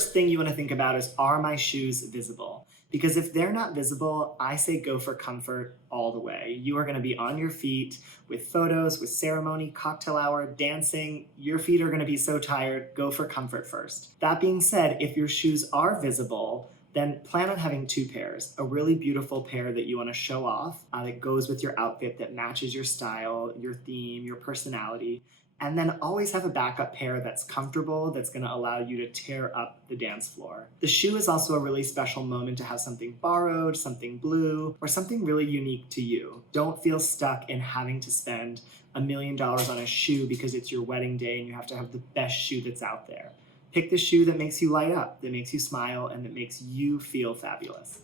first thing you want to think about is, are my shoes visible? Because if they're not visible, I say go for comfort all the way. You are going to be on your feet with photos, with ceremony, cocktail hour, dancing. Your feet are going to be so tired. Go for comfort first. That being said, if your shoes are visible, then plan on having 2 pairs. A really beautiful pair that you want to show off that goes with your outfit, that matches your style, your theme, your personality. And then always have a backup pair that's comfortable, that's going to allow you to tear up the dance floor. The shoe is also a really special moment to have something borrowed, something blue, or something really unique to you. Don't feel stuck in having to spend $1 million on a shoe because it's your wedding day and you have to have the best shoe that's out there. Pick the shoe that makes you light up, that makes you smile, and that makes you feel fabulous.